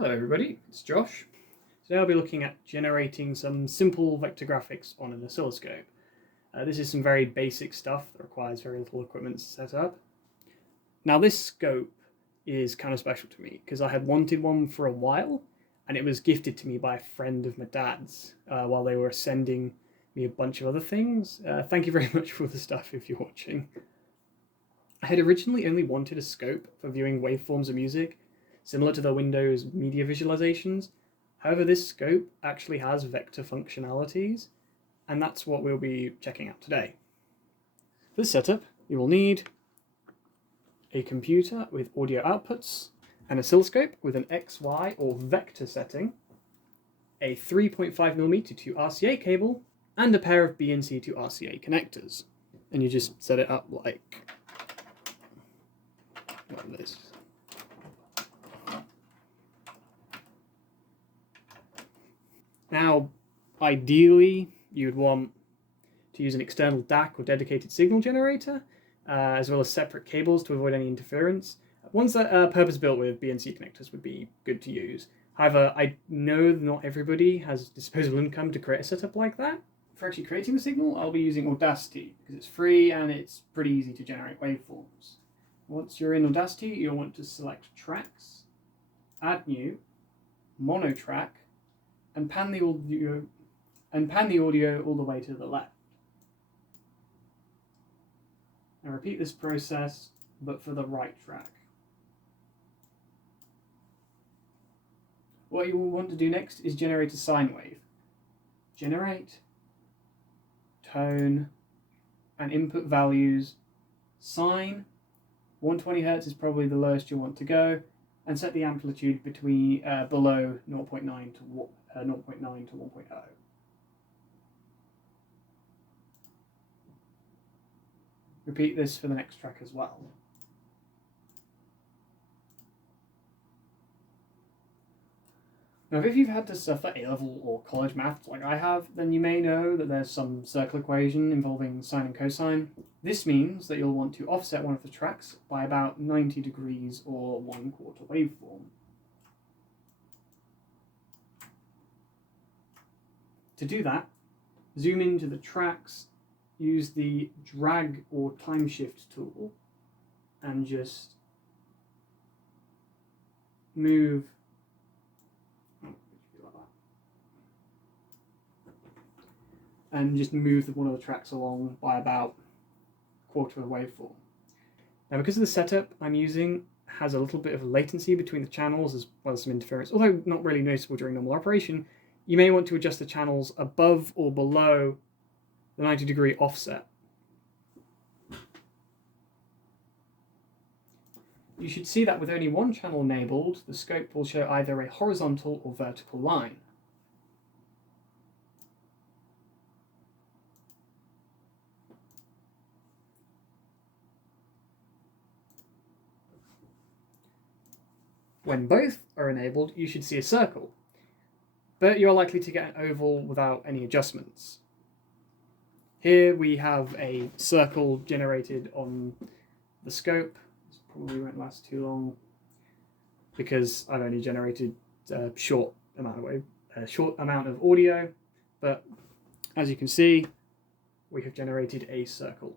Hello everybody, it's Josh. Today I'll be looking at generating some simple vector graphics on an oscilloscope. This is some very basic stuff that requires very little equipment to set up. Now this scope is kind of special to me because I had wanted one for a while and it was gifted to me by a friend of my dad's while they were sending me a bunch of other things. Thank you very much for the stuff if you're watching. I had originally only wanted a scope for viewing waveforms of music, similar to the Windows media visualizations. However, this scope actually has vector functionalities, and that's what we'll be checking out today. For this setup, you will need a computer with audio outputs, an oscilloscope with an XY or vector setting, a 3.5mm to RCA cable, and a pair of BNC to RCA connectors. And you just set it up like this. Now, ideally, you'd want to use an external DAC or dedicated signal generator, as well as separate cables to avoid any interference. Ones that are purpose-built with BNC connectors would be good to use. However, I know not everybody has disposable income to create a setup like that. For actually creating the signal, I'll be using Audacity because it's free and it's pretty easy to generate waveforms. Once you're in Audacity, you'll want to select Tracks, Add New, Mono Track, and pan the audio all the way to the left. Now repeat this process, but for the right track. What you will want to do next is generate a sine wave. Generate, tone, and input values. Sine, 120 Hz is probably the lowest you'll want to go, and set the amplitude between below 0.9 to 1.0. Repeat this for the next track as well. Now, if you've had to suffer A-level or college maths like I have, then you may know that there's some circle equation involving sine and cosine. This means that you'll want to offset one of the tracks by about 90 degrees or 1/4 waveform. To do that, zoom into the tracks, use the drag or time shift tool, and just move one of the tracks along by about 1/4 of the waveform. Now, because of the setup I'm using has a little bit of latency between the channels as well as some interference, although not really noticeable during normal operation, you may want to adjust the channels above or below the 90-degree offset. You should see that with only one channel enabled, the scope will show either a horizontal or vertical line. When both are enabled, you should see a circle, but you're likely to get an oval without any adjustments. Here we have a circle generated on the scope. This probably won't last too long because I've only generated a short amount of audio, but as you can see, we have generated a circle.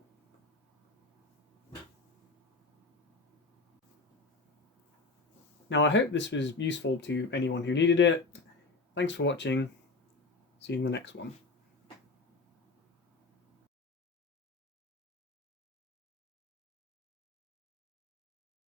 Now, I hope this was useful to anyone who needed it. Thanks for watching. See you in the next one.